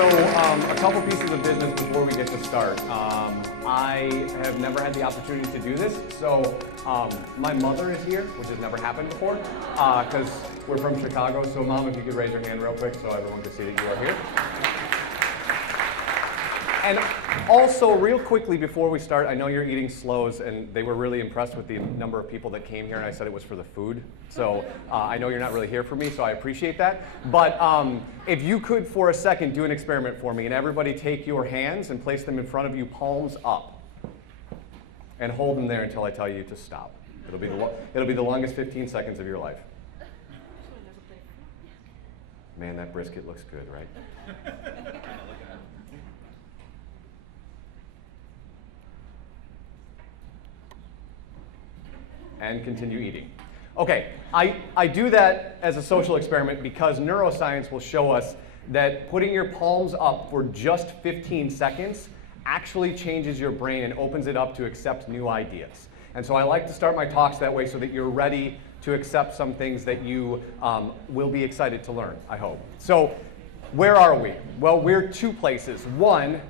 A couple pieces of business before we get to start. I have never had the opportunity to do this, so my mother is here, which has never happened before, because we're from Chicago. So Mom, if you could raise your hand real quick so everyone can see that you are here. And also, real quickly before we start, I know you're eating slows, and they were really impressed with the number of people that came here, and I said it was for the food. So I know you're not really here for me, so I appreciate that. But if you could, for a second, do an experiment for me, and everybody take your hands and place them in front of you, palms up, and hold them there until I tell you to stop. It'll be the longest 15 seconds of your life. Man, that brisket looks good, right? And continue eating. Okay, I do that as a social experiment because neuroscience will show us that putting your palms up for just 15 seconds actually changes your brain and opens it up to accept new ideas. And so I like to start my talks that way so that you're ready to accept some things that you will be excited to learn, I hope. So where are we? Well, we're two places. One,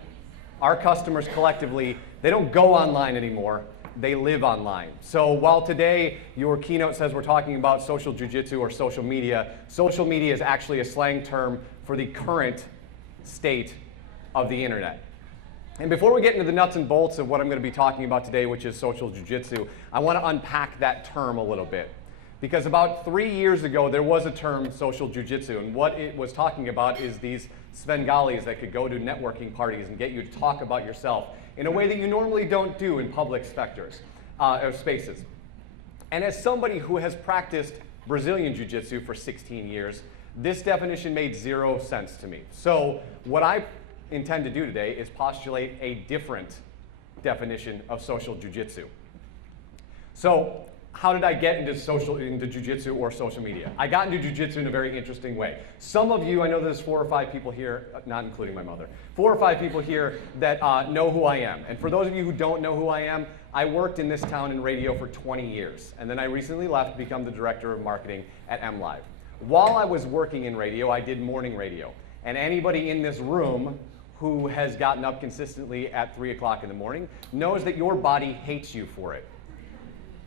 our customers collectively, they don't go online anymore. They live online. So while today your keynote says we're talking about social jiu-jitsu or social media is actually a slang term for the current state of the internet. And before we get into the nuts and bolts of what I'm going to be talking about today, which is social jiu-jitsu, I want to unpack that term a little bit. Because about 3 years ago, there was a term, social jiu-jitsu, and what it was talking about is these Svengalis that could go to networking parties and get you to talk about yourself in a way that you normally don't do in public spaces. And as somebody who has practiced Brazilian Jiu-Jitsu for 16 years, this definition made zero sense to me. So what I intend to do today is postulate a different definition of social Jiu-Jitsu. So how did I get into Jiu-Jitsu or social media? I got into Jiu-Jitsu in a very interesting way. Some of you, I know there's 4 or 5 people here, not including my mother, 4 or 5 people here that know who I am. And for those of you who don't know who I am, I worked in this town in radio for 20 years. And then I recently left to become the director of marketing at MLive. While I was working in radio, I did morning radio. And anybody in this room who has gotten up consistently at 3 o'clock in the morning knows that your body hates you for it.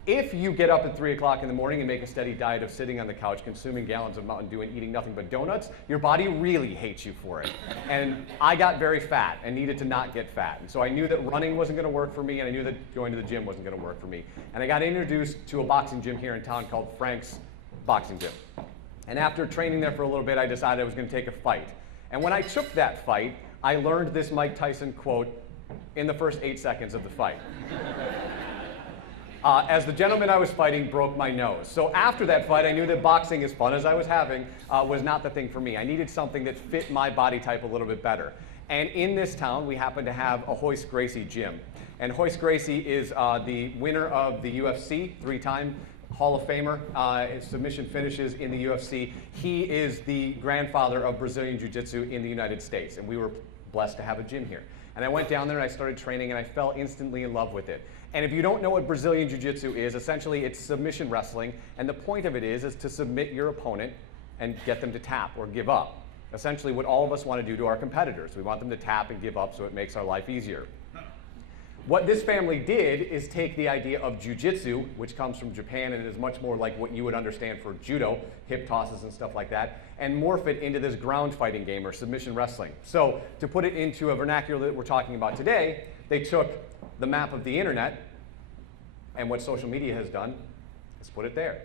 If you get up at 3 o'clock in the morning and make a steady diet of sitting on the couch, consuming gallons of Mountain Dew and eating nothing but donuts, your body really hates you for it. And I got very fat and needed to not get fat. And so I knew that running wasn't going to work for me, and I knew that going to the gym wasn't going to work for me. And I got introduced to a boxing gym here in town called Frank's Boxing Gym. And after training there for a little bit, I decided I was going to take a fight. And when I took that fight, I learned this Mike Tyson quote in the first 8 seconds of the fight. As the gentleman I was fighting broke my nose. So after that fight, I knew that boxing, as fun as I was having, was not the thing for me. I needed something that fit my body type a little bit better. And in this town, we happen to have a Hoist Gracie gym. And Hoist Gracie is the winner of the UFC, 3-time Hall of Famer, submission finishes in the UFC. He is the grandfather of Brazilian Jiu-Jitsu in the United States. And we were blessed to have a gym here. And I went down there and I started training, and I fell instantly in love with it. And if you don't know what Brazilian Jiu-Jitsu is, essentially it's submission wrestling, and the point of it is to submit your opponent and get them to tap or give up. Essentially what all of us want to do to our competitors. We want them to tap and give up so it makes our life easier. What this family did is take the idea of Jiu-Jitsu, which comes from Japan and is much more like what you would understand for judo, hip tosses and stuff like that, and morph it into this ground fighting game or submission wrestling. So to put it into a vernacular that we're talking about today, they took the map of the internet, and what social media has done is put it there.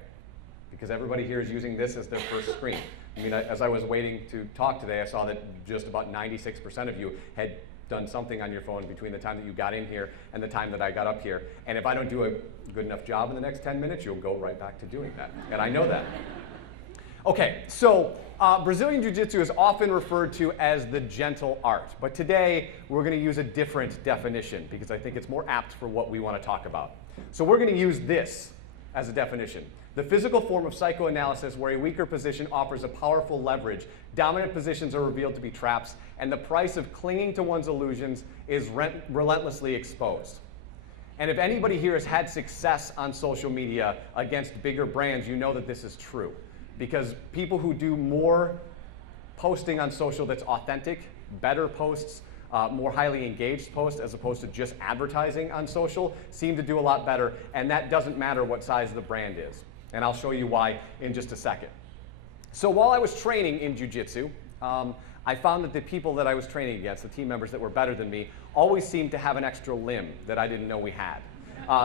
Because everybody here is using this as their first screen. I mean, as I was waiting to talk today, I saw that just about 96% of you had done something on your phone between the time that you got in here and the time that I got up here. And if I don't do a good enough job in the next 10 minutes, you'll go right back to doing that. And I know that. Okay, so Brazilian Jiu-Jitsu is often referred to as the gentle art, but today we're going to use a different definition because I think it's more apt for what we want to talk about. So we're going to use this as a definition. The physical form of psychoanalysis where a weaker position offers a powerful leverage, dominant positions are revealed to be traps, and the price of clinging to one's illusions is relentlessly exposed. And if anybody here has had success on social media against bigger brands, you know that this is true. Because people who do more posting on social that's authentic better posts, more highly engaged posts as opposed to just advertising on social seem to do a lot better, and that doesn't matter what size the brand is. And I'll show you why in just a second. So while I was training in jiu-jitsu, I found that the people that I was training against, the team members that were better than me, always seemed to have an extra limb that I didn't know we had.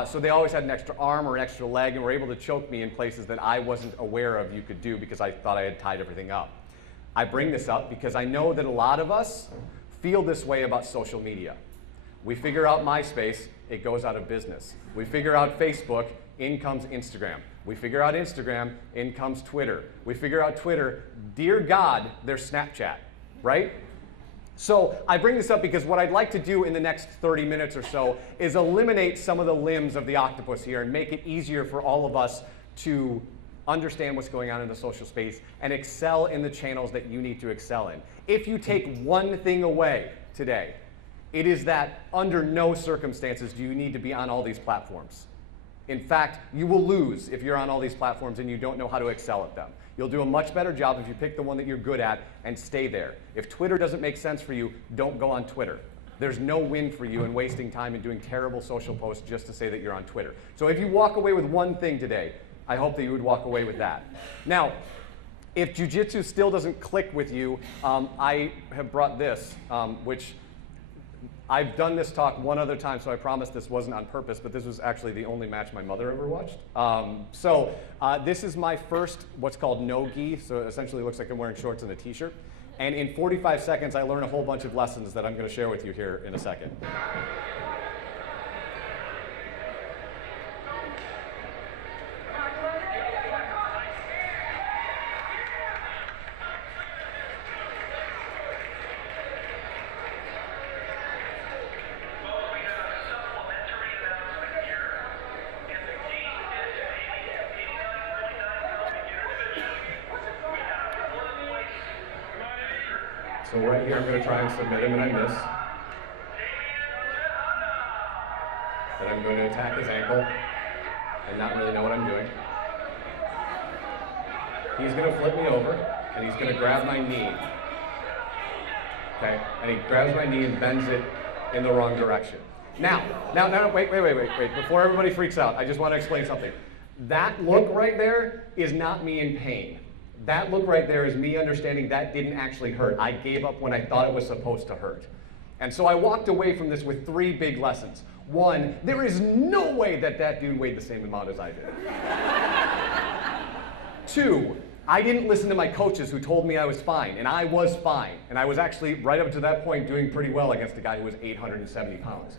So they always had an extra arm or an extra leg and were able to choke me in places that I wasn't aware of you could do because I thought I had tied everything up. I bring this up because I know that a lot of us feel this way about social media. We figure out MySpace, it goes out of business. We figure out Facebook, in comes Instagram. We figure out Instagram, in comes Twitter. We figure out Twitter, dear God, there's Snapchat, right? So I bring this up because what I'd like to do in the next 30 minutes or so is eliminate some of the limbs of the octopus here and make it easier for all of us to understand what's going on in the social space and excel in the channels that you need to excel in. If you take one thing away today, it is that under no circumstances do you need to be on all these platforms. In fact, you will lose if you're on all these platforms and you don't know how to excel at them. You'll do a much better job if you pick the one that you're good at and stay there. If Twitter doesn't make sense for you, don't go on Twitter. There's no win for you in wasting time and doing terrible social posts just to say that you're on Twitter. So if you walk away with one thing today, I hope that you would walk away with that. Now, if jiu-jitsu still doesn't click with you, I have brought this, which I've done this talk one other time, so I promise this wasn't on purpose, but this was actually the only match my mother ever watched. This is my first, what's called no-gi, so it essentially looks like I'm wearing shorts and a t-shirt. And in 45 seconds, I learn a whole bunch of lessons that I'm going to share with you here in a second. So right here, I'm going to try and submit him, and I miss. Then I'm going to attack his ankle and not really know what I'm doing. He's going to flip me over, and he's going to grab my knee. Okay? And he grabs my knee and bends it in the wrong direction. Now, wait. Before everybody freaks out, I just want to explain something. That look right there is not me in pain. That look right there is me understanding that didn't actually hurt. I gave up when I thought it was supposed to hurt. And so I walked away from this with 3 big lessons. 1, there is no way that that dude weighed the same amount as I did. 2, I didn't listen to my coaches who told me I was fine, and I was fine. And I was actually, right up to that point, doing pretty well against a guy who was 870 pounds.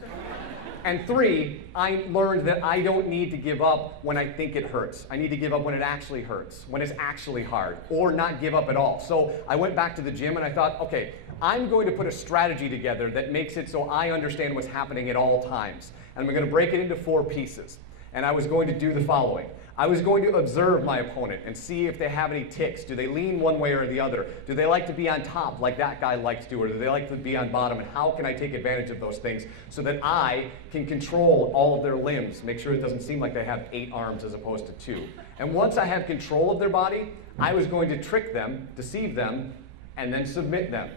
And 3, I learned that I don't need to give up when I think it hurts. I need to give up when it actually hurts, when it's actually hard, or not give up at all. So I went back to the gym and I thought, okay, I'm going to put a strategy together that makes it so I understand what's happening at all times. And I'm going to break it into 4 pieces. And I was going to do the following. I was going to observe my opponent and see if they have any tics. Do they lean one way or the other? Do they like to be on top like that guy likes to, or do they like to be on bottom? And how can I take advantage of those things so that I can control all of their limbs, make sure it doesn't seem like they have 8 arms as opposed to 2. And once I have control of their body, I was going to trick them, deceive them, and then submit them.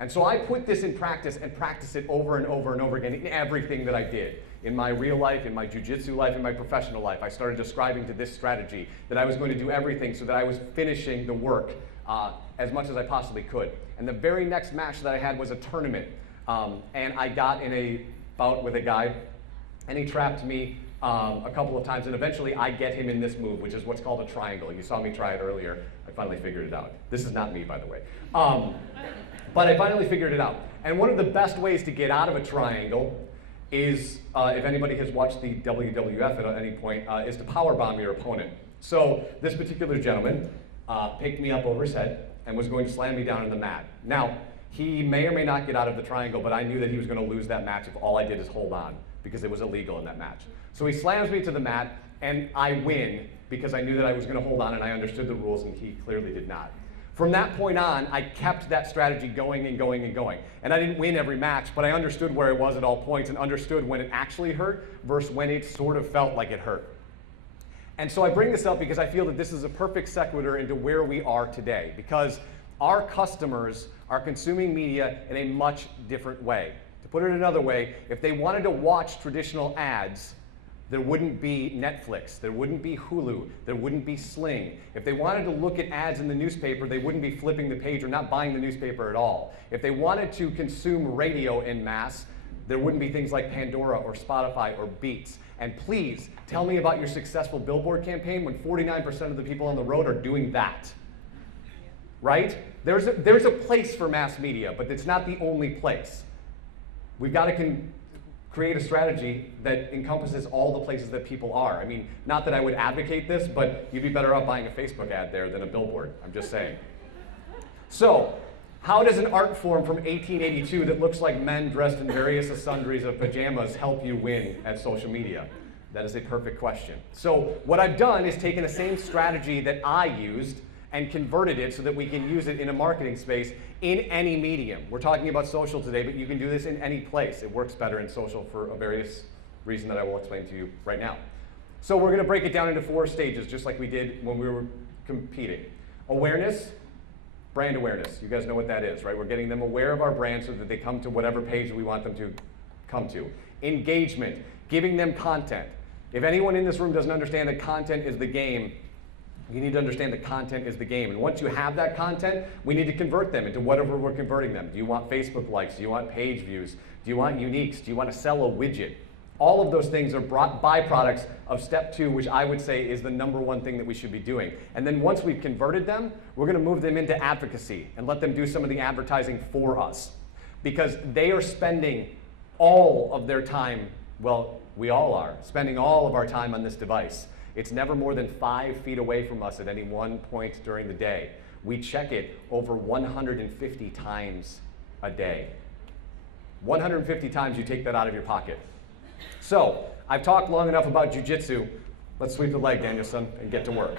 And so I put this in practice and practiced it over and over and over again in everything that I did. In my real life, in my jiu-jitsu life, in my professional life, I started describing to this strategy that I was going to do everything so that I was finishing the work as much as I possibly could. And the very next match that I had was a tournament. And I got in a bout with a guy, and he trapped me a couple of times, and eventually I get him in this move, which is what's called a triangle. You saw me try it earlier. I finally figured it out. This is not me, by the way. But I finally figured it out. And one of the best ways to get out of a triangle is, if anybody has watched the WWF at any point, is to powerbomb your opponent. So this particular gentleman picked me up over his head and was going to slam me down on the mat. Now, he may or may not get out of the triangle, but I knew that he was going to lose that match if all I did is hold on, because it was illegal in that match. So he slams me to the mat, and I win because I knew that I was going to hold on and I understood the rules, and he clearly did not. From that point on, I kept that strategy going and going and going. And I didn't win every match, but I understood where it was at all points and understood when it actually hurt versus when it sort of felt like it hurt. And so I bring this up because I feel that this is a perfect sequitur into where we are today. Because Our customers are consuming media in a much different way. To put it another way, if they wanted to watch traditional ads, there wouldn't be Netflix, there wouldn't be Hulu, there wouldn't be Sling. If they wanted to look at ads in the newspaper, they wouldn't be flipping the page or not buying the newspaper at all. If they wanted to consume radio en masse, there wouldn't be things like Pandora or Spotify or Beats. And please, tell me about your successful billboard campaign when 49% of the people on the road are doing that. Right? There's a place for mass media, but it's not the only place. We've got to create a strategy that encompasses all the places that people are. I mean, not that I would advocate this, but you'd be better off buying a Facebook ad there than a billboard. I'm just saying. So, how does an art form from 1882 that looks like men dressed in various sundries of pajamas help you win at social media? That is a perfect question. So, what I've done is taken the same strategy that I used and converted it so that we can use it in a marketing space in any medium. We're talking about social today, but you can do this in any place. It works better in social for a various reason that I will explain to you right now. So we're going to break it down into 4 stages, just like we did when we were competing. Awareness, brand awareness. You guys know what that is, right? We're getting them aware of our brand so that they come to whatever page we want them to come to. Engagement, giving them content. If anyone in this room doesn't understand that content is the game, you need to understand that content is the game. And once you have that content, we need to convert them into whatever we're converting them. Do you want Facebook likes? Do you want page views? Do you want uniques? Do you want to sell a widget? All of those things are byproducts of step 2, which I would say is the #1 thing that we should be doing. And then once we've converted them, we're going to move them into advocacy and let them do some of the advertising for us. Because they are spending all of their time, well, we all are, spending all of our time on this device. It's never more than 5 feet away from us at any one point during the day. We check it over 150 times a day. 150 times you take that out of your pocket. So, I've talked long enough about Jiu-Jitsu. Let's sweep the leg, Danielson, and get to work.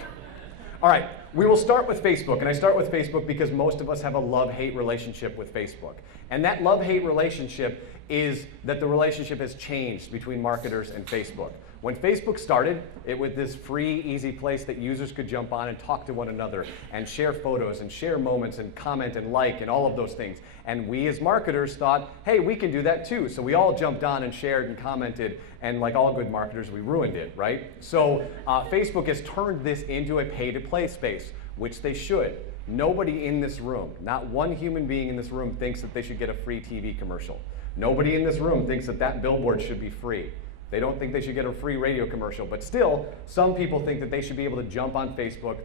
All right, we will start with Facebook, and I start with Facebook because most of us have a love-hate relationship with Facebook. And that love-hate relationship is that the relationship has changed between marketers and Facebook. When Facebook started, it was this free, easy place that users could jump on and talk to one another and share photos and share moments and comment and like and all of those things. And we as marketers thought, hey, we can do that too. So we all jumped on and shared and commented, and like all good marketers, we ruined it, right? So Facebook has turned this into a pay-to-play space, which they should. Nobody in this room, not one human being in this room thinks that they should get a free TV commercial. Nobody in this room thinks that that billboard should be free. They don't think they should get a free radio commercial, but still, some people think that they should be able to jump on Facebook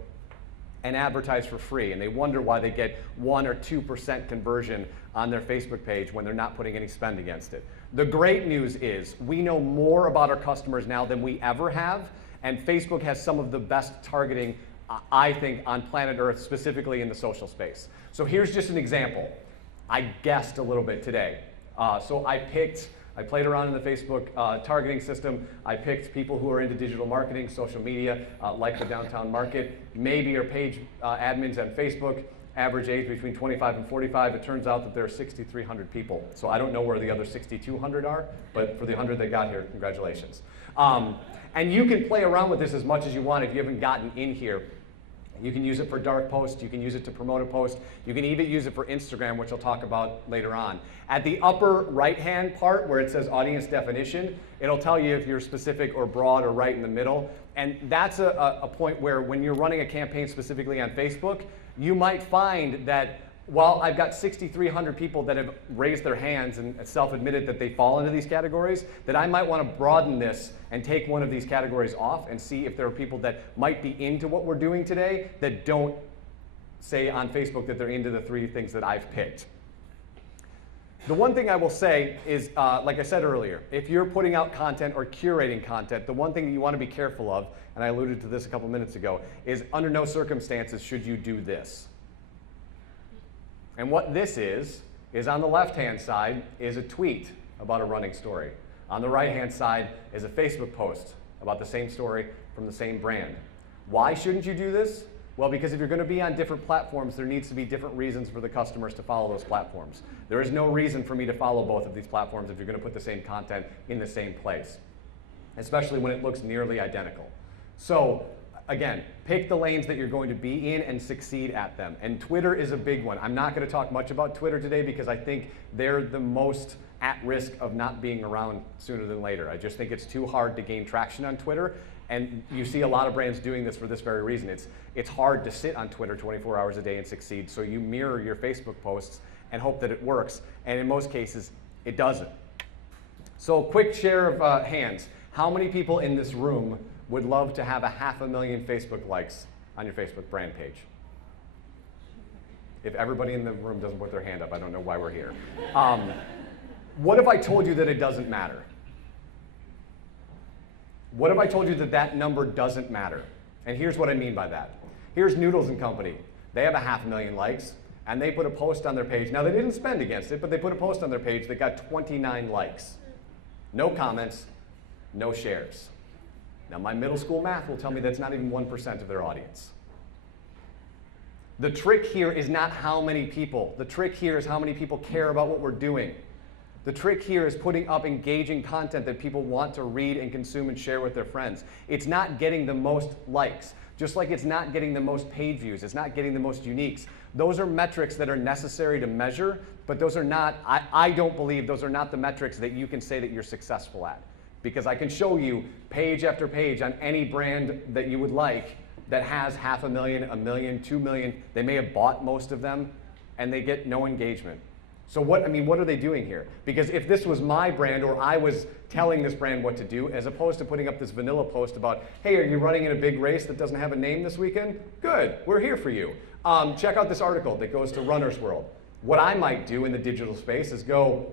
and advertise for free, and they wonder why they get 1 or 2% conversion on their Facebook page when they're not putting any spend against it. The great news is we know more about our customers now than we ever have, and Facebook has some of the best targeting, I think, on planet Earth, specifically in the social space. So here's just an example. I guessed a little bit today. So I played around in the Facebook targeting system. I picked people who are into digital marketing, social media, like the downtown market, maybe are page admins on Facebook, average age between 25 and 45. It turns out that there are 6,300 people. So I don't know where the other 6,200 are, but for the 100 that got here, congratulations. And you can play around with this as much as you want if you haven't gotten in here. You can use it for dark posts, you can use it to promote a post, you can even use it for Instagram, which I'll talk about later on. At the upper right-hand part where it says audience definition, it'll tell you if you're specific or broad or right in the middle. And that's a point where when you're running a campaign specifically on Facebook, you might find that while I've got 6,300 people that have raised their hands and self-admitted that they fall into these categories, that I might want to broaden this and take one of these categories off and see if there are people that might be into what we're doing today that don't say on Facebook that they're into the 3 things that I've picked. The one thing I will say is, like I said earlier, if you're putting out content or curating content, the one thing that you want to be careful of, and I alluded to this a couple minutes ago, is under no circumstances should you do this. And what this is on the left-hand side is a tweet about a running story. On the right-hand side is a Facebook post about the same story from the same brand. Why shouldn't you do this? Well, because if you're going to be on different platforms, there needs to be different reasons for the customers to follow those platforms. There is no reason for me to follow both of these platforms if you're going to put the same content in the same place, especially when it looks nearly identical. So Again, pick the lanes that you're going to be in and succeed at them. And Twitter is a big one. I'm not going to talk much about Twitter today because I think they're the most at risk of not being around sooner than later. I just think it's too hard to gain traction on Twitter. And you see a lot of brands doing this for this very reason. It's hard to sit on Twitter 24 hours a day and succeed. So you mirror your Facebook posts and hope that it works. And in most cases, it doesn't. So quick share of hands. How many people in this room would love to have 500,000 Facebook likes on your Facebook brand page? If everybody in the room doesn't put their hand up, I don't know why we're here. What if I told you that it doesn't matter? What if I told you that that number doesn't matter? And here's what I mean by that. Here's Noodles & Company. They have 500,000 likes, and they put a post on their page. Now, they didn't spend against it, but they put a post on their page that got 29 likes. No comments, no shares. Now, my middle school math will tell me that's not even 1% of their audience. The trick here is not how many people. The trick here is how many people care about what we're doing. The trick here is putting up engaging content that people want to read and consume and share with their friends. It's not getting the most likes, just like it's not getting the most page views. It's not getting the most uniques. Those are metrics that are necessary to measure, but those are not, I don't believe those are not the metrics that you can say that you're successful at. Because I can show you page after page on any brand that you would like that has 500,000, 1 million, 2 million. They may have bought most of them, and they get no engagement. So what are they doing here? Because if this was my brand, or I was telling this brand what to do, as opposed to putting up this vanilla post about, hey, are you running in a big race that doesn't have a name this weekend? Good, we're here for you. Check out this article that goes to Runner's World. What I might do in the digital space is go,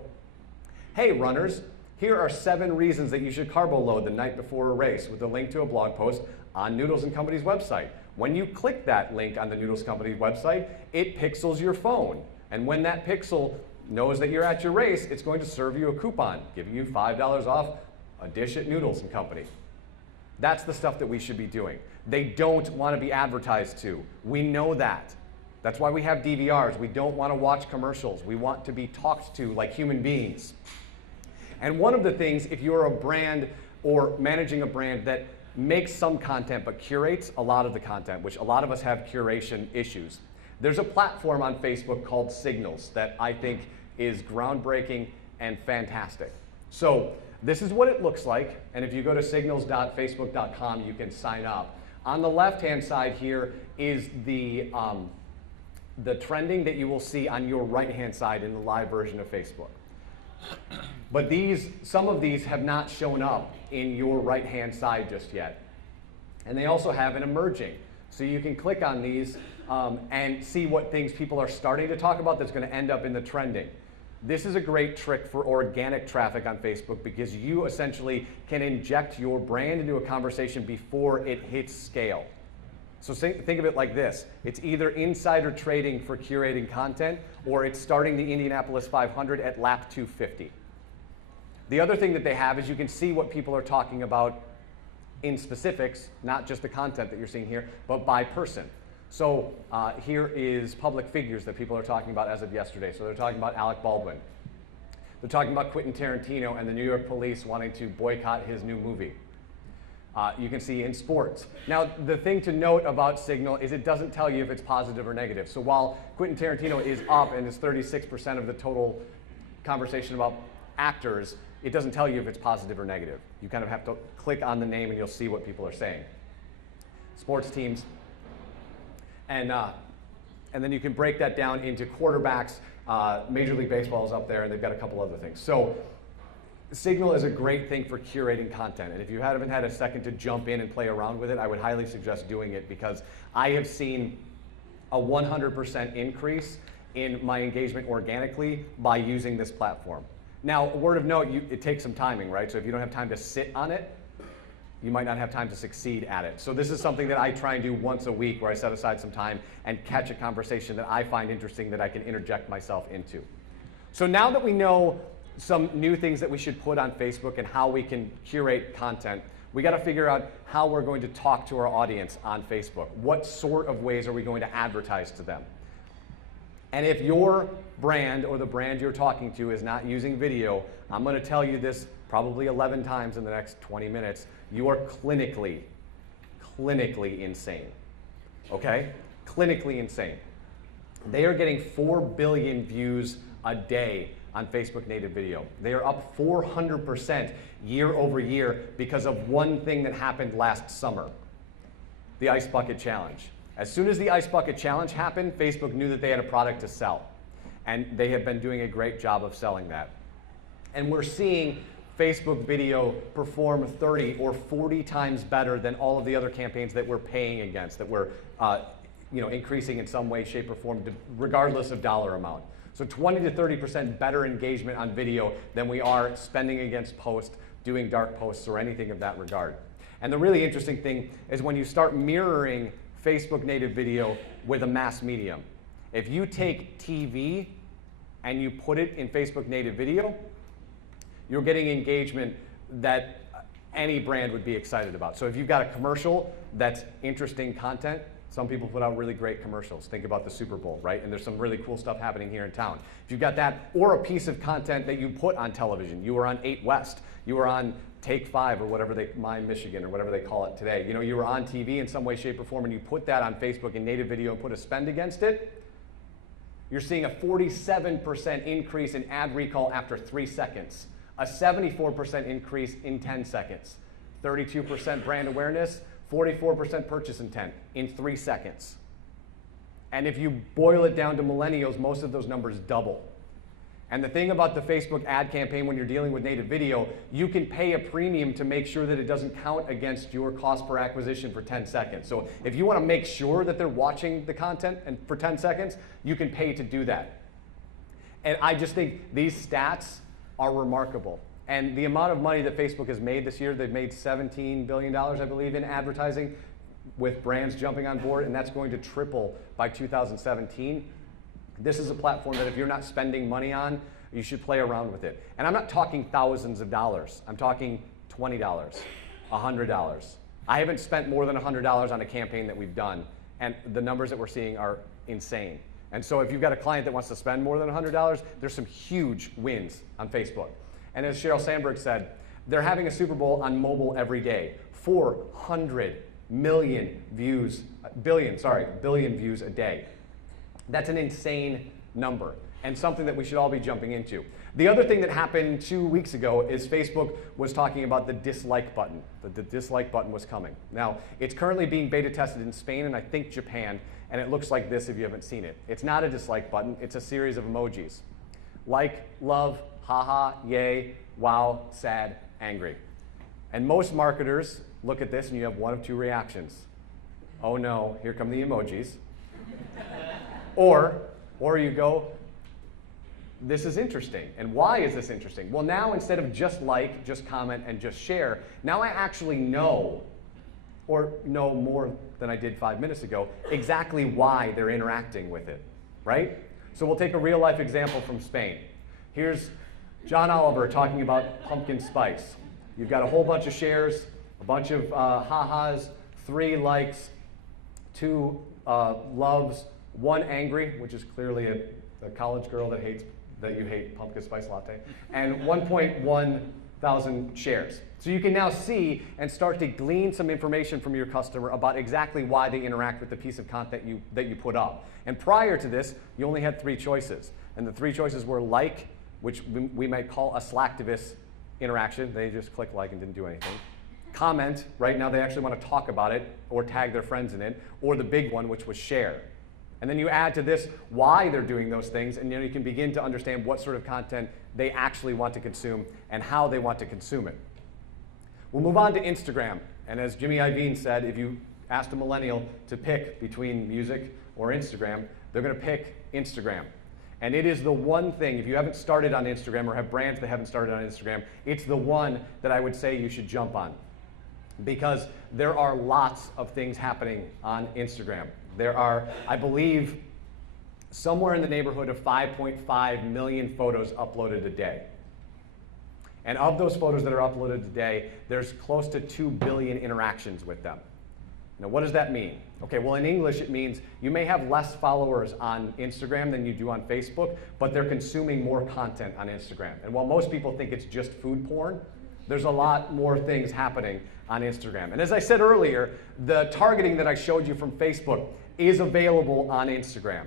hey, runners, here are 7 reasons that you should carbo load the night before a race, with a link to a blog post on Noodles & Company's website. When you click that link on the Noodles & Company website, it pixels your phone. And when that pixel knows that you're at your race, it's going to serve you a coupon, giving you $5 off a dish at Noodles & Company. That's the stuff that we should be doing. They don't want to be advertised to. We know that. That's why we have DVRs. We don't want to watch commercials. We want to be talked to like human beings. And one of the things, if you're a brand or managing a brand that makes some content but curates a lot of the content, which a lot of us have curation issues, there's a platform on Facebook called Signals that I think is groundbreaking and fantastic. So this is what it looks like, and if you go to signals.facebook.com, you can sign up. On the left-hand side here is the trending that you will see on your right-hand side in the live version of Facebook. But some of these have not shown up in your right-hand side just yet. And they also have an emerging. So you can click on these and see what things people are starting to talk about that's going to end up in the trending. This is a great trick for organic traffic on Facebook because you essentially can inject your brand into a conversation before it hits scale. So think of it like this. It's either insider trading for curating content, or it's starting the Indianapolis 500 at lap 250. The other thing that they have is you can see what people are talking about in specifics, not just the content that you're seeing here, but by person. So here is public figures that people are talking about as of yesterday. So they're talking about Alec Baldwin. They're talking about Quentin Tarantino and the New York police wanting to boycott his new movie. You can see in sports. Now, the thing to note about Signal is it doesn't tell you if it's positive or negative. So while Quentin Tarantino is up and is 36% of the total conversation about actors, it doesn't tell you if it's positive or negative. You kind of have to click on the name and you'll see what people are saying. Sports teams. And then you can break that down into quarterbacks. Major League Baseball is up there, and they've got a couple other things. So Signal is a great thing for curating content. And if you haven't had a second to jump in and play around with it, I would highly suggest doing it because I have seen a 100% increase in my engagement organically by using this platform. Now, a word of note, it takes some timing, right? So if you don't have time to sit on it, you might not have time to succeed at it. So this is something that I try and do once a week where I set aside some time and catch a conversation that I find interesting that I can interject myself into. So now that we know some new things that we should put on Facebook and how we can curate content, we got to figure out how we're going to talk to our audience on Facebook. What sort of ways are we going to advertise to them? And if your brand or the brand you're talking to is not using video, I'm going to tell you this probably 11 times in the next 20 minutes. You are clinically clinically insane, okay? Clinically insane. They are getting 4 billion views a day on Facebook native video. They are up 400% year over year because of one thing that happened last summer, the Ice Bucket Challenge. As soon as the Ice Bucket Challenge happened, Facebook knew that they had a product to sell. And they have been doing a great job of selling that. And we're seeing Facebook video perform 30 or 40 times better than all of the other campaigns that we're paying against, that we're increasing in some way, shape, or form, regardless of dollar amount. So 20 to 30% better engagement on video than we are spending against post, doing dark posts, or anything of that regard. And the really interesting thing is when you start mirroring Facebook native video with a mass medium. If you take TV and you put it in Facebook native video, you're getting engagement that any brand would be excited about. So if you've got a commercial that's interesting content, some people put out really great commercials. Think about the Super Bowl, right? And there's some really cool stuff happening here in town. If you've got that, or a piece of content that you put on television, you were on 8 West, you were on Take 5 or whatever My Michigan or whatever they call it today. You know, you were on TV in some way, shape, or form, and you put that on Facebook in native video and put a spend against it, you're seeing a 47% increase in ad recall after 3 seconds, a 74% increase in 10 seconds, 32% brand awareness, 44% purchase intent in 3 seconds. And if you boil it down to millennials, most of those numbers double. And the thing about the Facebook ad campaign when you're dealing with native video, you can pay a premium to make sure that it doesn't count against your cost per acquisition for 10 seconds. So if you want to make sure that they're watching the content and for 10 seconds, you can pay to do that. And I just think these stats are remarkable. And the amount of money that Facebook has made this year, they've made $17 billion, I believe, in advertising with brands jumping on board, and that's going to triple by 2017. This is a platform that if you're not spending money on, you should play around with it. And I'm not talking thousands of dollars. I'm talking $20, $100. I haven't spent more than $100 on a campaign that we've done, and the numbers that we're seeing are insane. And so if you've got a client that wants to spend more than $100, there's some huge wins on Facebook. And as Sheryl Sandberg said, they're having a Super Bowl on mobile every day. 400 million views, billion views a day. That's an insane number and something that we should all be jumping into. The other thing that happened 2 weeks ago is Facebook was talking about the dislike button. The dislike button was coming. Now, it's currently being beta tested in Spain and I think Japan, and it looks like this if you haven't seen it. It's not a dislike button, it's a series of emojis. Like, love, haha, yay, wow, sad, angry. And most marketers look at this and you have one of two reactions. Oh no, here come the emojis. Or you go, this is interesting. And why is this interesting? Well, now instead of just like, just comment, and just share, now I actually know, or know more than I did 5 minutes ago, exactly why they're interacting with it, right? So we'll take a real life example from Spain. Here's John Oliver talking about pumpkin spice. You've got a whole bunch of shares, a bunch of ha-has, 3 likes, 2 loves, 1 angry, which is clearly a college girl that you hate pumpkin spice latte, and 1.1 thousand shares. So you can now see and start to glean some information from your customer about exactly why they interact with the piece of content that you put up. And prior to this, you only had 3 choices. And the 3 choices were like, which we might call a slacktivist interaction. They just clicked like and didn't do anything. Comment, right now they actually want to talk about it or tag their friends in it. Or the big one, which was share. And then you add to this why they're doing those things, and you can begin to understand what sort of content they actually want to consume and how they want to consume it. We'll move on to Instagram. And as Jimmy Iovine said, if you asked a millennial to pick between music or Instagram, they're going to pick Instagram. And it is the one thing, if you haven't started on Instagram or have brands that haven't started on Instagram, it's the one that I would say you should jump on. Because there are lots of things happening on Instagram. There are, I believe, somewhere in the neighborhood of 5.5 million photos uploaded a day. And of those photos that are uploaded today, there's close to 2 billion interactions with them. Now, what does that mean? Okay, well, in English, it means you may have less followers on Instagram than you do on Facebook, but they're consuming more content on Instagram. And while most people think it's just food porn, There's a lot more things happening on Instagram. And as I said earlier, the targeting that I showed you from Facebook is available on Instagram.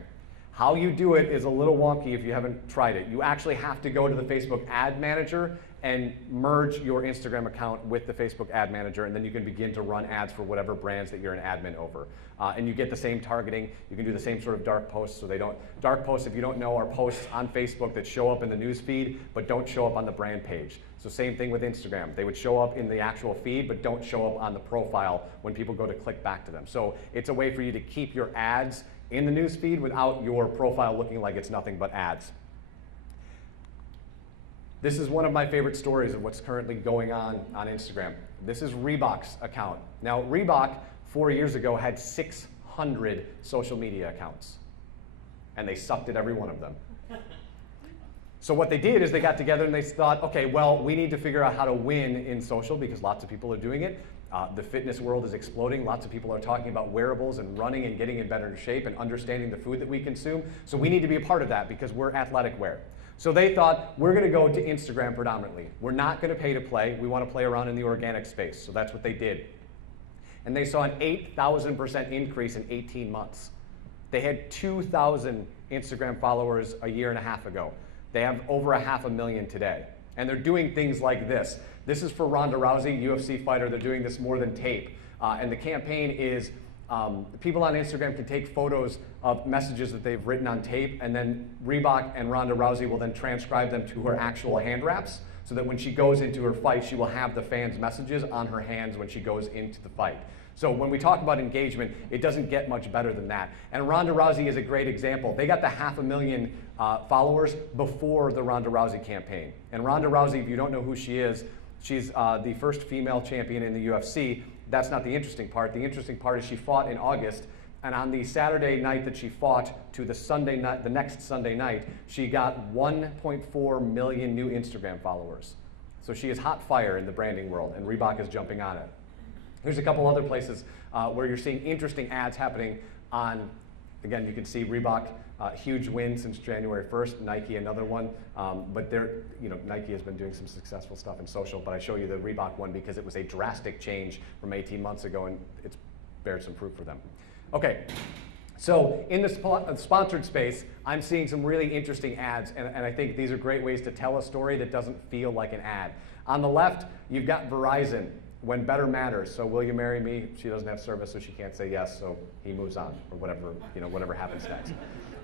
How you do it is a little wonky if you haven't tried it. You actually have to go to the Facebook ad manager and merge your Instagram account with the Facebook ad manager, and then you can begin to run ads for whatever brands that you're an admin over. And you get the same targeting. You can do the same sort of dark posts. So dark posts, if you don't know, are posts on Facebook that show up in the news feed but don't show up on the brand page. So same thing with Instagram. They would show up in the actual feed but don't show up on the profile when people go to click back to them. So it's a way for you to keep your ads in the news feed without your profile looking like it's nothing but ads. This is one of my favorite stories of what's currently going on Instagram. This is Reebok's account. Now, Reebok 4 years ago had 600 social media accounts, and they sucked at every one of them. So what they did is they got together and they thought, okay, well, we need to figure out how to win in social because lots of people are doing it. The fitness world is exploding. Lots of people are talking about wearables and running and getting in better shape and understanding the food that we consume. So we need to be a part of that because we're athletic wear. So they thought, we're going to go to Instagram predominantly. We're not going to pay to play. We want to play around in the organic space. So that's what they did. And they saw an 8,000% increase in 18 months. They had 2,000 Instagram followers a year and a half ago. They have over 500,000 today. And they're doing things like this. This is for Ronda Rousey, UFC fighter. They're doing this more than tape. And the campaign is people on Instagram can take photos of messages that they've written on tape, and then Reebok and Ronda Rousey will then transcribe them to her actual hand wraps so that when she goes into her fight, she will have the fans' messages on her hands when she goes into the fight. So when we talk about engagement, it doesn't get much better than that. And Ronda Rousey is a great example. They got the 500,000 followers before the Ronda Rousey campaign. And Ronda Rousey, if you don't know who she is, she's the first female champion in the UFC. That's not the interesting part. The interesting part is she fought in August, and on the Saturday night that she fought to the Sunday night, the next Sunday night, she got 1.4 million new Instagram followers. So she is hot fire in the branding world, and Reebok is jumping on it. Here's a couple other places where you're seeing interesting ads happening on, again, you can see Reebok, huge win since January 1st, Nike another one, but Nike has been doing some successful stuff in social, but I show you the Reebok one because it was a drastic change from 18 months ago and it's bared some fruit for them. Okay, so in the sponsored space, I'm seeing some really interesting ads, and I think these are great ways to tell a story that doesn't feel like an ad. On the left, you've got Verizon. When better matters. So will you marry me? She doesn't have service, so she can't say yes, so he moves on, or whatever happens next.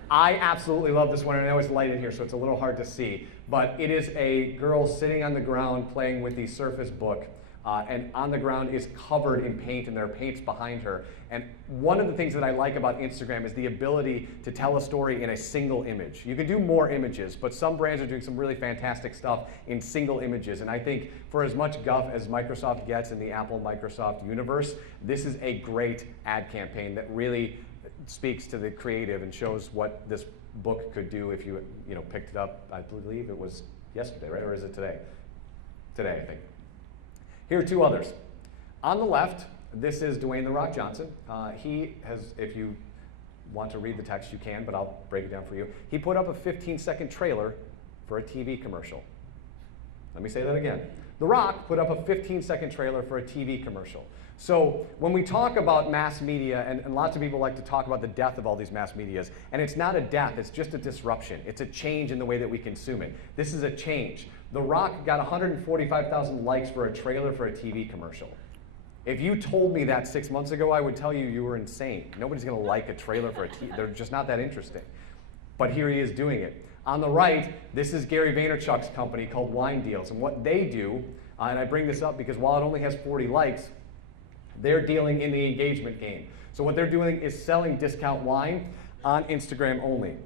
I absolutely love this one, and I always light it here, so it's a little hard to see. But it is a girl sitting on the ground playing with the Surface Book, and on the ground is covered in paint, and there are paints behind her. And one of the things that I like about Instagram is the ability to tell a story in a single image. You can do more images, but some brands are doing some really fantastic stuff in single images. And I think for as much guff as Microsoft gets in the Apple-Microsoft universe, this is a great ad campaign that really speaks to the creative and shows what this book could do if you picked it up. I believe it was yesterday, right? Or is it today? Today, I think. Here are two others. On the left, this is Dwayne "The Rock" Johnson. He has, if you want to read the text, you can, but I'll break it down for you. He put up a 15-second trailer for a TV commercial. Let me say that again. The Rock put up a 15-second trailer for a TV commercial. So when we talk about mass media, and lots of people like to talk about the death of all these mass medias, and it's not a death, it's just a disruption. It's a change in the way that we consume it. This is a change. The Rock got 145,000 likes for a trailer for a TV commercial. If you told me that 6 months ago, I would tell you you were insane. Nobody's going to like a trailer for a TV. They're just not that interesting. But here he is doing it. On the right, this is Gary Vaynerchuk's company called Wine Deals. And what they do, and I bring this up because while it only has 40 likes, they're dealing in the engagement game. So what they're doing is selling discount wine on Instagram only.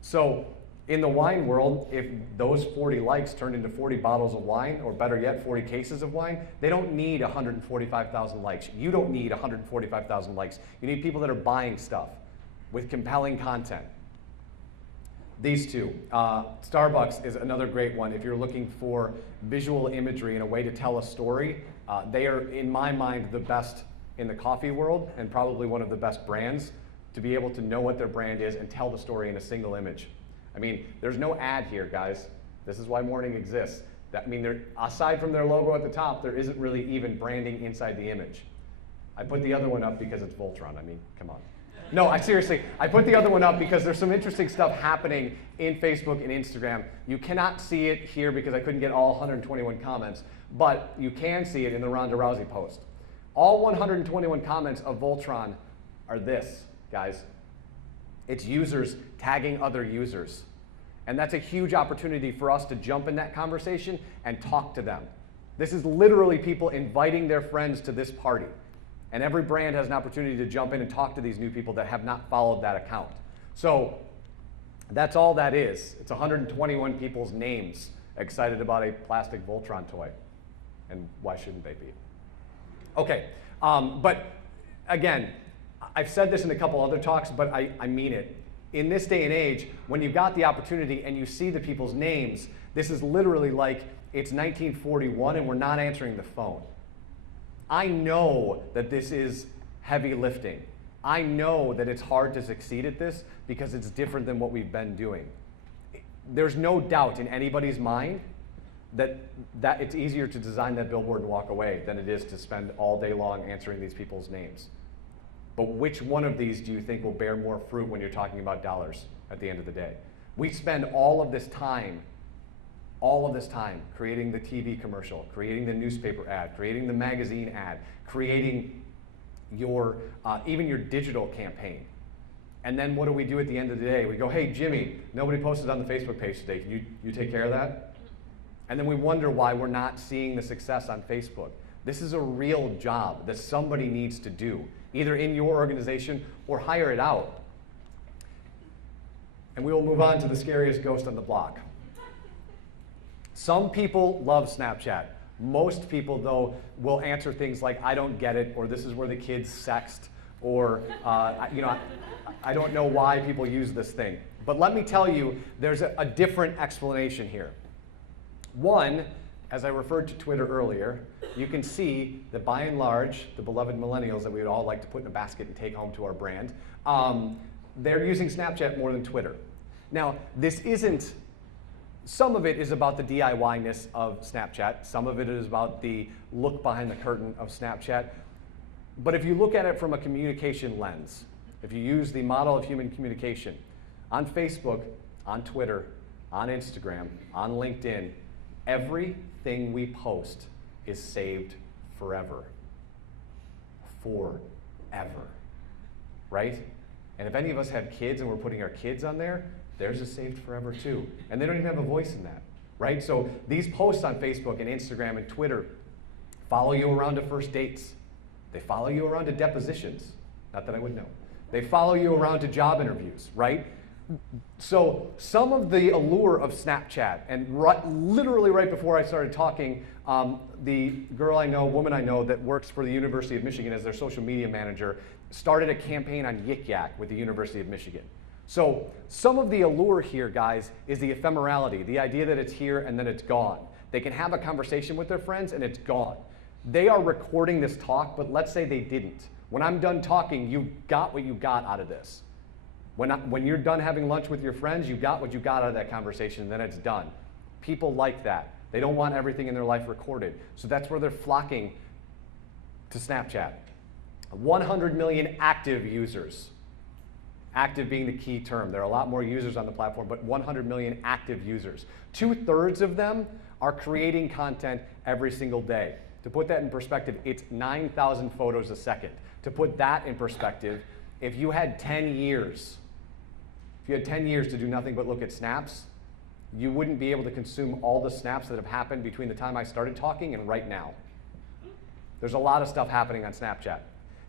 So in the wine world, if those 40 likes turned into 40 bottles of wine, or better yet, 40 cases of wine, they don't need 145,000 likes. You don't need 145,000 likes. You need people that are buying stuff with compelling content. These two. Starbucks is another great one. If you're looking for visual imagery and a way to tell a story, they are, in my mind, the best in the coffee world and probably one of the best brands to be able to know what their brand is and tell the story in a single image. I mean, there's no ad here, guys. This is why morning exists. I mean, aside from their logo at the top, there isn't really even branding inside the image. I put the other one up because it's Voltron. I mean, come on. No, seriously, I put the other one up because there's some interesting stuff happening in Facebook and Instagram. You cannot see it here because I couldn't get all 121 comments, but you can see it in the Ronda Rousey post. All 121 comments of Voltron are this, guys. It's users tagging other users. And that's a huge opportunity for us to jump in that conversation and talk to them. This is literally people inviting their friends to this party. And every brand has an opportunity to jump in and talk to these new people that have not followed that account. So that's all that is. It's 121 people's names excited about a plastic Voltron toy. And why shouldn't they be? Okay, but again, I've said this in a couple other talks, but I mean it. In this day and age, when you've got the opportunity and you see the people's names, this is literally like it's 1941 and we're not answering the phone. I know that this is heavy lifting. I know that it's hard to succeed at this because it's different than what we've been doing. There's no doubt in anybody's mind that it's easier to design that billboard and walk away than it is to spend all day long answering these people's names. But which one of these do you think will bear more fruit when you're talking about dollars at the end of the day? We spend all of this time creating the TV commercial, creating the newspaper ad, creating the magazine ad, creating your even your digital campaign. And then what do we do at the end of the day? We go, hey, Jimmy, nobody posted on the Facebook page today. Can you take care of that? And then we wonder why we're not seeing the success on Facebook. This is a real job that somebody needs to do, either in your organization or hire it out. And we will move on to the scariest ghost on the block. Some people love Snapchat. Most people, though, will answer things like, I don't get it, or this is where the kids sext, or I don't know why people use this thing. But let me tell you, there's a different explanation here. One, as I referred to Twitter earlier, you can see that by and large, the beloved millennials that we would all like to put in a basket and take home to our brand, they're using Snapchat more than Twitter. Now, some of it is about the DIY-ness of Snapchat. Some of it is about the look behind the curtain of Snapchat. But if you look at it from a communication lens, if you use the model of human communication, on Facebook, on Twitter, on Instagram, on LinkedIn, everything we post is saved forever. Forever. Right? And if any of us have kids and we're putting our kids on there, theirs is saved forever too. And they don't even have a voice in that. Right? So these posts on Facebook and Instagram and Twitter follow you around to first dates. They follow you around to depositions. Not that I would know. They follow you around to job interviews, right? So some of the allure of Snapchat, and literally right before I started talking, the woman I know that works for the University of Michigan as their social media manager, started a campaign on Yik Yak with the University of Michigan. So some of the allure here, guys, is the ephemerality, the idea that it's here and then it's gone. They can have a conversation with their friends and it's gone. They are recording this talk, but let's say they didn't. When I'm done talking, you got what you got out of this. When you're done having lunch with your friends, you got what you got out of that conversation, and then it's done. People like that. They don't want everything in their life recorded. So that's where they're flocking to Snapchat. 100 million active users. Active being the key term. There are a lot more users on the platform, but 100 million active users. 2/3 of them are creating content every single day. To put that in perspective, it's 9,000 photos a second. To put that in perspective, if you had 10 years to do nothing but look at snaps, you wouldn't be able to consume all the snaps that have happened between the time I started talking and right now. There's a lot of stuff happening on Snapchat.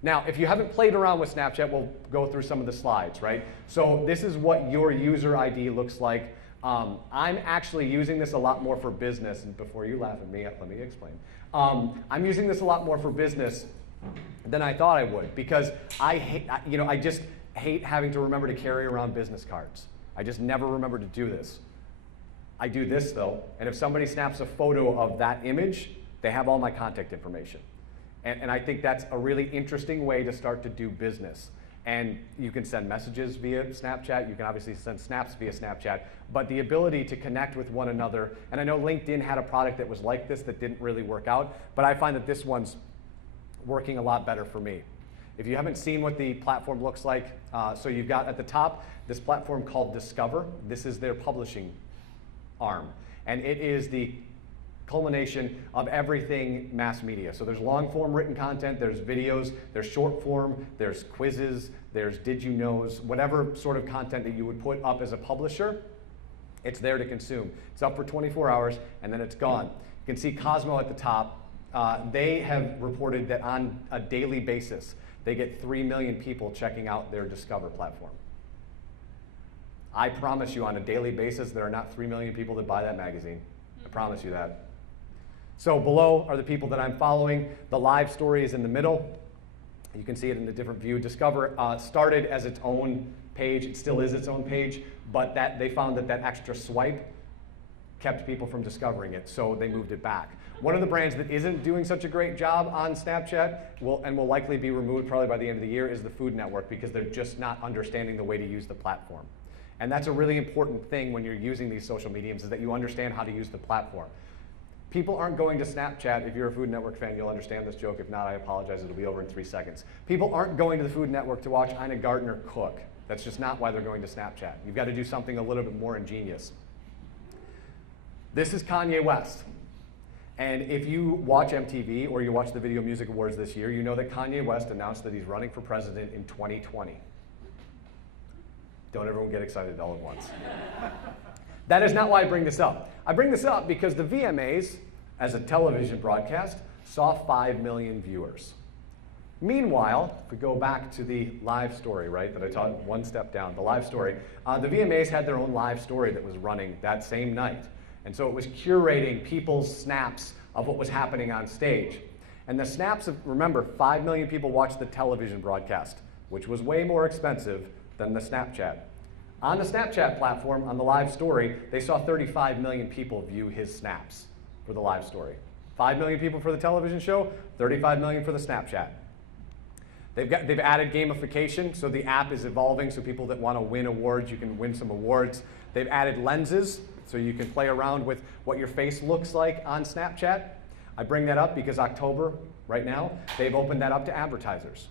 Now, if you haven't played around with Snapchat, we'll go through some of the slides, right? So this is what your user ID looks like. I'm actually using this a lot more for business, and before you laugh at me, let me explain. I'm using this a lot more for business than I thought I would, because I just hate having to remember to carry around business cards. I just never remember to do this. I do this though, and if somebody snaps a photo of that image, they have all my contact information. And I think that's a really interesting way to start to do business. And you can send messages via Snapchat. You can obviously send snaps via Snapchat. But the ability to connect with one another, and I know LinkedIn had a product that was like this that didn't really work out, but I find that this one's working a lot better for me. If you haven't seen what the platform looks like, so you've got at the top this platform called Discover. This is their publishing arm. And it is the culmination of everything mass media. So there's long form written content, there's videos, there's short form, there's quizzes, there's did you knows, whatever sort of content that you would put up as a publisher, it's there to consume. It's up for 24 hours and then it's gone. You can see Cosmo at the top. They have reported that on a daily basis, they get 3 million people checking out their Discover platform. I promise you on a daily basis, there are not 3 million people that buy that magazine. I promise you that. So below are the people that I'm following. The live story is in the middle. You can see it in a different view. Discover started as its own page. It still is its own page, but they found that extra swipe kept people from discovering it, so they moved it back. One of the brands that isn't doing such a great job on Snapchat and will likely be removed probably by the end of the year is the Food Network, because they're just not understanding the way to use the platform. And that's a really important thing when you're using these social mediums, is that you understand how to use the platform. People aren't going to Snapchat. If you're a Food Network fan, you'll understand this joke. If not, I apologize. It'll be over in 3 seconds. People aren't going to the Food Network to watch Ina Gardner cook. That's just not why they're going to Snapchat. You've got to do something a little bit more ingenious. This is Kanye West. And if you watch MTV or you watch the Video Music Awards this year, you know that Kanye West announced that he's running for president in 2020. Don't everyone get excited all at once. That is not why I bring this up. I bring this up because the VMAs, as a television broadcast, saw 5 million viewers. Meanwhile, if we go back to the live story, right, that I taught one step down, the live story, the VMAs had their own live story that was running that same night. And so it was curating people's snaps of what was happening on stage. And the snaps of, remember, 5 million people watched the television broadcast, which was way more expensive than the Snapchat. On the Snapchat platform, on the live story, they saw 35 million people view his snaps for the live story. 5 million people for the television show, 35 million for the Snapchat. They've added gamification, so the app is evolving, so people that want to win awards, you can win some awards. They've added lenses, so you can play around with what your face looks like on Snapchat. I bring that up because October, right now, they've opened that up to advertisers.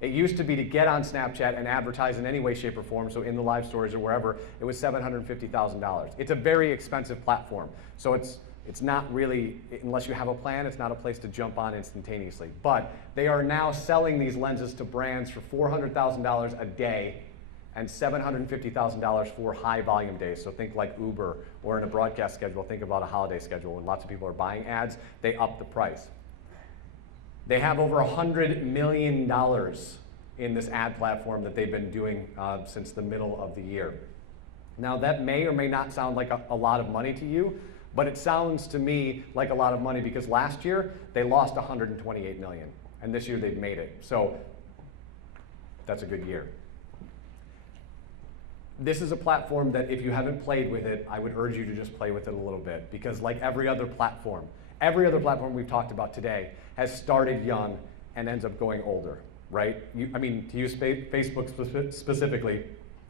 It used to be to get on Snapchat and advertise in any way, shape, or form, so in the live stories or wherever, it was $750,000. It's a very expensive platform, so it's not really, unless you have a plan, it's not a place to jump on instantaneously. But they are now selling these lenses to brands for $400,000 a day and $750,000 for high volume days. So think like Uber, or in a broadcast schedule, think about a holiday schedule. When lots of people are buying ads, they up the price. They have over $100 million in this ad platform that they've been doing since the middle of the year. Now that may or may not sound like a lot of money to you, but it sounds to me like a lot of money because last year they lost $128 million, and this year they've made it. So that's a good year. This is a platform that if you haven't played with it, I would urge you to just play with it a little bit, because like every other platform we've talked about today has started young and ends up going older, right? I mean, to use Facebook specifically,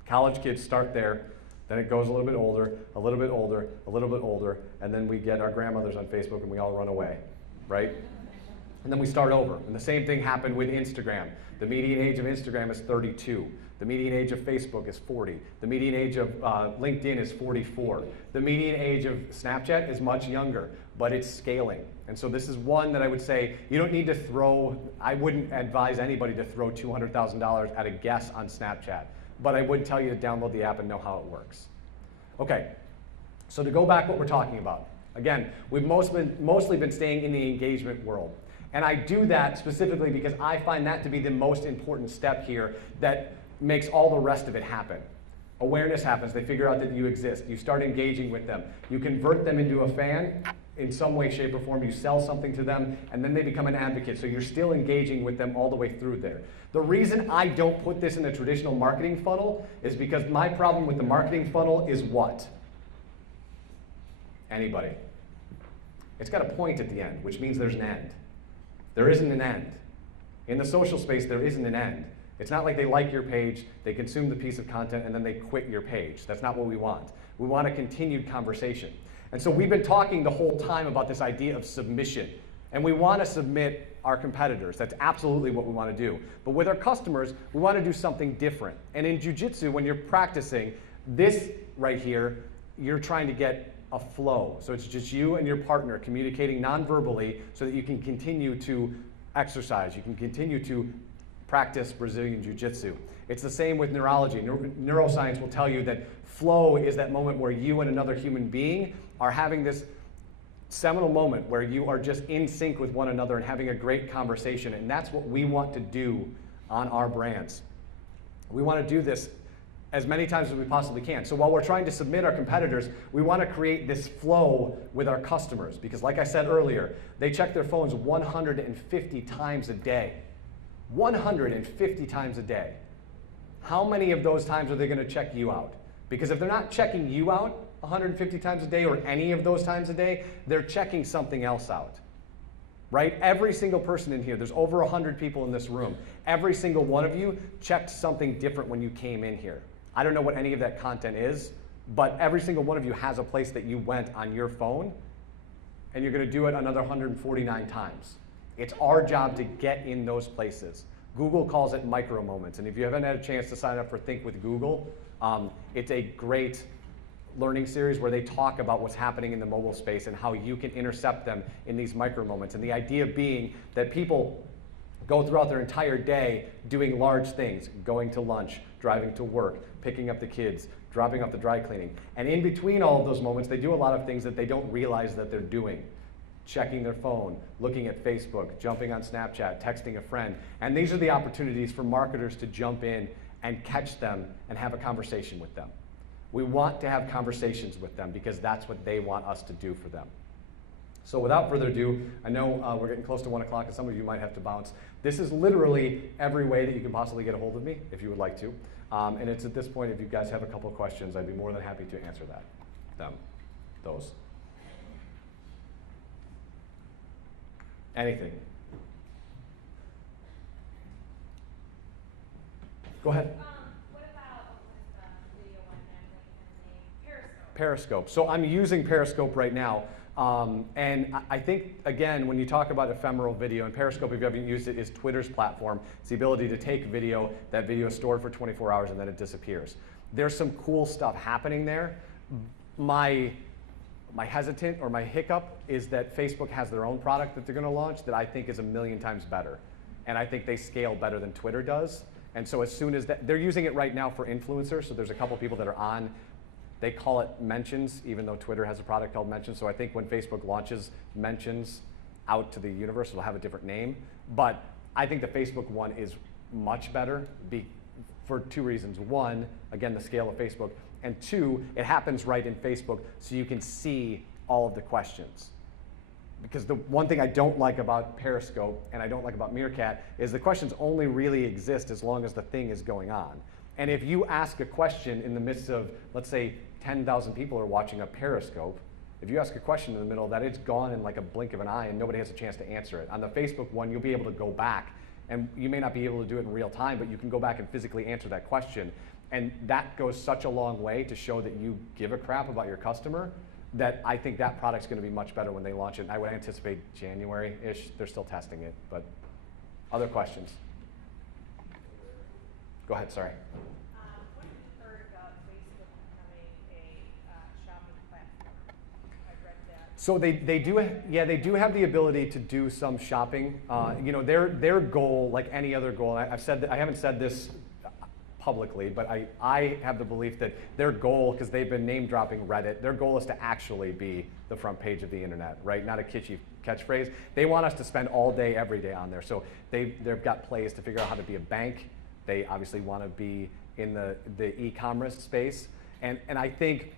college kids start there, then it goes a little bit older, a little bit older, a little bit older, and then we get our grandmothers on Facebook and we all run away, right? And then we start over. And the same thing happened with Instagram. The median age of Instagram is 32. The median age of Facebook is 40. The median age of LinkedIn is 44. The median age of Snapchat is much younger, but it's scaling. And so this is one that I would say you don't need to throw, I wouldn't advise anybody to throw $200,000 at a guess on Snapchat, but I would tell you to download the app and know how it works. Okay, so to go back what we're talking about. Again, we've mostly been staying in the engagement world. And I do that specifically because I find that to be the most important step here that makes all the rest of it happen. Awareness happens, they figure out that you exist, you start engaging with them, you convert them into a fan in some way, shape, or form, you sell something to them, and then they become an advocate, so you're still engaging with them all the way through there. The reason I don't put this in a traditional marketing funnel is because my problem with the marketing funnel is what? Anybody? It's got a point at the end, which means there's an end. There isn't an end. In the social space, there isn't an end. It's not like they like your page, they consume the piece of content, and then they quit your page. That's not what we want. We want a continued conversation. And so we've been talking the whole time about this idea of submission. And we want to submit our competitors. That's absolutely what we want to do. But with our customers, we want to do something different. And in jiu-jitsu, when you're practicing, this right here, you're trying to get a flow. So it's just you and your partner communicating non-verbally so that you can continue to exercise. You can continue to practice Brazilian Jiu-Jitsu. It's the same with neurology. Neuroscience will tell you that flow is that moment where you and another human being are having this seminal moment where you are just in sync with one another and having a great conversation. And that's what we want to do on our brands. We want to do this as many times as we possibly can. So while we're trying to submit our competitors, we want to create this flow with our customers. Because like I said earlier, they check their phones 150 times a day. 150 times a day. How many of those times are they going to check you out? Because if they're not checking you out 150 times a day or any of those times a day, they're checking something else out. Right? Every single person in here, there's over 100 people in this room. Every single one of you checked something different when you came in here. I don't know what any of that content is, but every single one of you has a place that you went on your phone, and you're going to do it another 149 times. It's our job to get in those places. Google calls it micro moments, and if you haven't had a chance to sign up for Think with Google, it's a great learning series where they talk about what's happening in the mobile space and how you can intercept them in these micro moments. And the idea being that people go throughout their entire day doing large things, going to lunch, driving to work, picking up the kids, dropping off the dry cleaning. And in between all of those moments, they do a lot of things that they don't realize that they're doing. Checking their phone, looking at Facebook, jumping on Snapchat, texting a friend. And these are the opportunities for marketers to jump in and catch them and have a conversation with them. We want to have conversations with them because that's what they want us to do for them. So without further ado, I know we're getting close to 1 o'clock and some of you might have to bounce. This is literally every way that you can possibly get a hold of me if you would like to. And it's at this point, if you guys have a couple of questions, I'd be more than happy to answer those. Anything. Go ahead. What about video one and Periscope. So I'm using Periscope right now. And I think, again, when you talk about ephemeral video, and Periscope, if you haven't used it, is Twitter's platform. It's the ability to take video, that video is stored for 24 hours, and then it disappears. There's some cool stuff happening there. My hesitant or my hiccup is that Facebook has their own product that they're going to launch that I think is 1,000,000 times better. And I think they scale better than Twitter does. And so as soon as that, they're using it right now for influencers. So there's a couple people that are on, they call it mentions, even though Twitter has a product called mentions. So I think when Facebook launches mentions out to the universe, it'll have a different name. But I think the Facebook one is much better for two reasons. One, again, the scale of Facebook. And two, it happens right in Facebook, so you can see all of the questions. Because the one thing I don't like about Periscope and I don't like about Meerkat is the questions only really exist as long as the thing is going on. And if you ask a question in the midst of, let's say, 10,000 people are watching a Periscope, if you ask a question in the middle of that, it's gone in like a blink of an eye and nobody has a chance to answer it. On the Facebook one, you'll be able to go back, and you may not be able to do it in real time, but you can go back and physically answer that question. And that goes such a long way to show that you give a crap about your customer that I think that product's going to be much better when they launch it. And I would anticipate January-ish. They're still testing it, but other questions? Go ahead, sorry. What have you heard about Facebook becoming a shopping platform? I read that. So they do have the ability to do some shopping. You know, their goal, like any other goal, I haven't said this publicly, but I have the belief that their goal, because they've been name dropping Reddit, their goal is to actually be the front page of the internet, right? Not a kitschy catchphrase. They want us to spend all day, every day on there. So they've got plays to figure out how to be a bank. They obviously want to be in the e-commerce space. And I think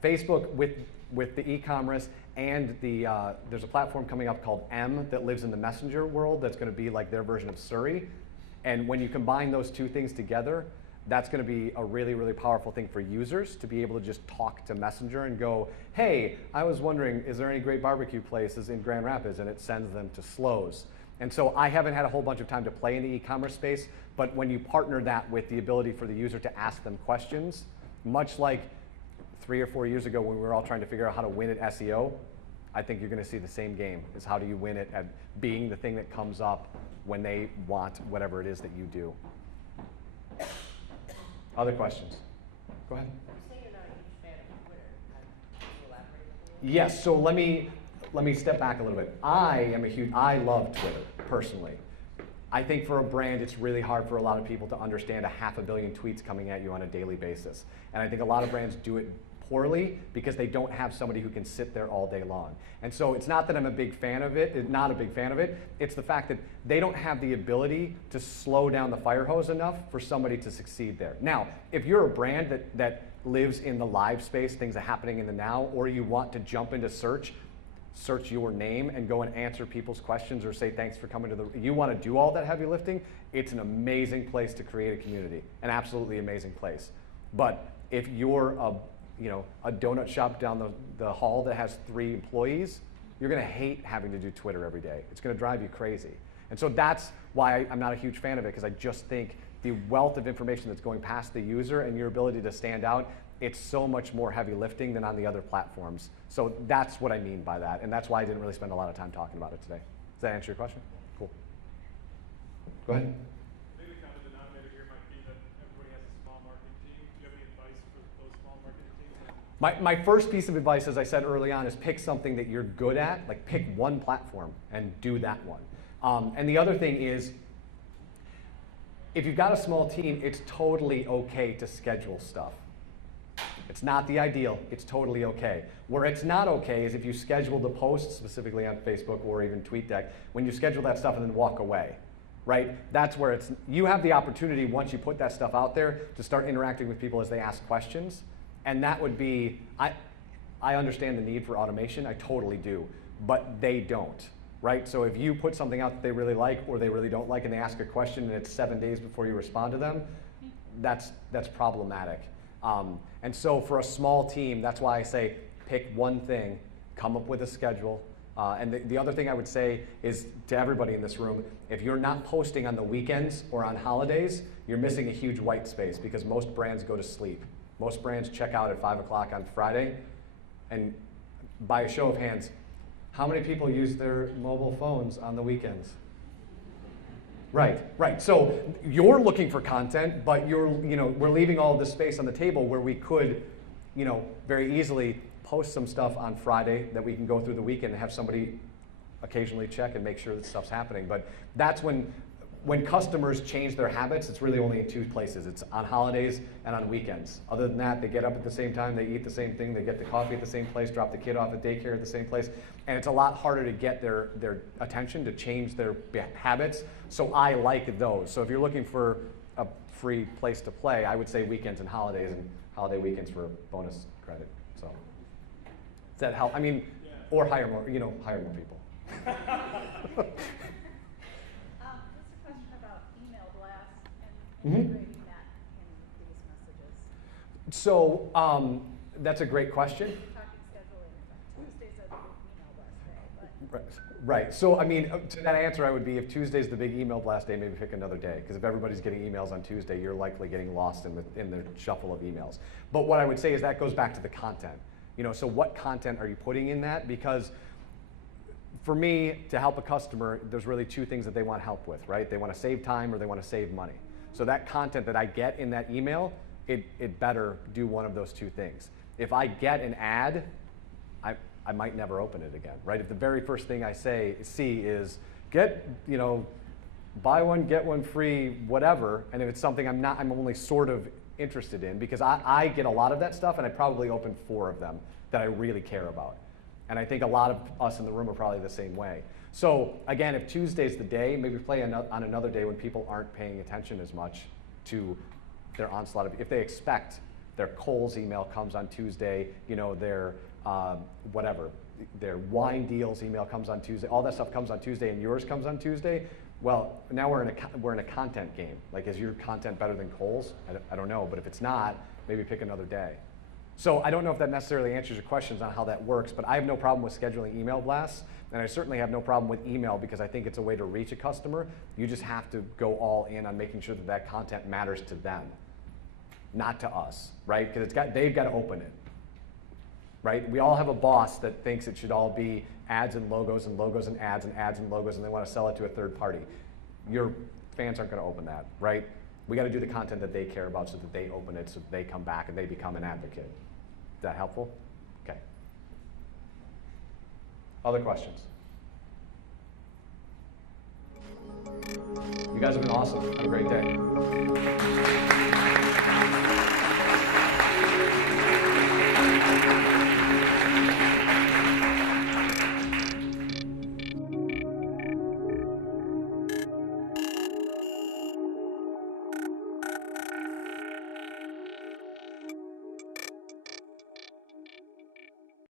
Facebook with the e-commerce and there's a platform coming up called M that lives in the Messenger world that's going to be like their version of Surrey. And when you combine those two things together, that's going to be a really, really powerful thing for users to be able to just talk to Messenger and go, hey, I was wondering, is there any great barbecue places in Grand Rapids? And it sends them to Slows. And so I haven't had a whole bunch of time to play in the e-commerce space, but when you partner that with the ability for the user to ask them questions, much like 3 or 4 years ago when we were all trying to figure out how to win at SEO, I think you're going to see the same game, is how do you win it at being the thing that comes up when they want whatever it is that you do. Other questions? Go ahead. You say you're not a huge fan of Twitter. Can you elaborate a little? Yes, so let me step back a little bit. I love Twitter, personally. I think for a brand, it's really hard for a lot of people to understand 500 million tweets coming at you on a daily basis. And I think a lot of brands do it poorly because they don't have somebody who can sit there all day long. And so it's not that I'm a big fan of it, not a big fan of it, it's the fact that they don't have the ability to slow down the fire hose enough for somebody to succeed there. Now, if you're a brand that lives in the live space, things are happening in the now, or you want to jump into search your name and go and answer people's questions or say thanks for coming to you want to do all that heavy lifting, it's an amazing place to create a community, an absolutely amazing place. But if you're a donut shop down the hall that has 3 employees, you're going to hate having to do Twitter every day. It's going to drive you crazy. And so that's why I'm not a huge fan of it, because I just think the wealth of information that's going past the user and your ability to stand out, it's so much more heavy lifting than on the other platforms. So that's what I mean by that, and that's why I didn't really spend a lot of time talking about it today. Does that answer your question? Cool. Go ahead. I think the common denominator here might be that everybody has a small marketing team. Do you have any advice for those small marketing teams? My first piece of advice, as I said early on, is pick something that you're good at, like pick one platform and do that one. And the other thing is, if you've got a small team, it's totally okay to schedule stuff. It's not the ideal, it's totally okay. Where it's not okay is if you schedule the posts, specifically on Facebook or even TweetDeck, when you schedule that stuff and then walk away, right? That's where you have the opportunity, once you put that stuff out there, to start interacting with people as they ask questions. And that would be, I understand the need for automation, I totally do, but they don't, right? So if you put something out that they really like or they really don't like and they ask a question and it's 7 days before you respond to them, that's problematic. And so for a small team, that's why I say pick one thing, come up with a schedule. And the other thing I would say is to everybody in this room, if you're not posting on the weekends or on holidays, you're missing a huge white space because most brands go to sleep. Most brands check out at 5 o'clock on Friday. And by a show of hands, how many people use their mobile phones on the weekends? Right. So you're looking for content, but we're leaving all of this space on the table where we could, very easily post some stuff on Friday that we can go through the weekend and have somebody occasionally check and make sure that stuff's happening. But that's when customers change their habits, it's really only in 2 places. It's on holidays and on weekends. Other than that, they get up at the same time, they eat the same thing, they get the coffee at the same place, drop the kid off at daycare at the same place. And it's a lot harder to get their attention, to change their habits. So I like those. So if you're looking for a free place to play, I would say weekends and holidays, and holiday weekends for bonus credit. So does that help? I mean, yeah. Or hire more people. Just a question about email blasts and integrating that in these messages. So that's a great question. Talking scheduling, Tuesdays are the big email blast day, but Right. So I mean, to that answer, I would be if Tuesday's the big email blast day, maybe pick another day. Because if everybody's getting emails on Tuesday, you're likely getting lost in the shuffle of emails. But what I would say is that goes back to the content. So what content are you putting in that? Because for me, to help a customer, there's really 2 things that they want help with, right? They want to save time or they want to save money. So that content that I get in that email, it better do one of those 2 things. If I get an ad, I might never open it again, right? If the very first thing I see is buy one, get one free, whatever, and if it's something I'm only sort of interested in, because I get a lot of that stuff and I probably open 4 of them that I really care about. And I think a lot of us in the room are probably the same way. So again, if Tuesday's the day, maybe play on another day when people aren't paying attention as much to their onslaught of, if they expect their Kohl's email comes on Tuesday, their their wine deals email comes on Tuesday, all that stuff comes on Tuesday and yours comes on Tuesday, well, now we're in a content game. Like, is your content better than Kohl's? I don't know, but if it's not, maybe pick another day. So I don't know if that necessarily answers your questions on how that works, but I have no problem with scheduling email blasts, and I certainly have no problem with email because I think it's a way to reach a customer. You just have to go all in on making sure that that content matters to them, not to us, right? Because they've got to open it, right? We all have a boss that thinks it should all be ads and logos and logos and ads and ads and logos, and they want to sell it to a third party. Your fans aren't going to open that, right? We got to do the content that they care about so that they open it, so that they come back and they become an advocate. Is that helpful? Okay. Other questions? You guys have been awesome. Have a great day.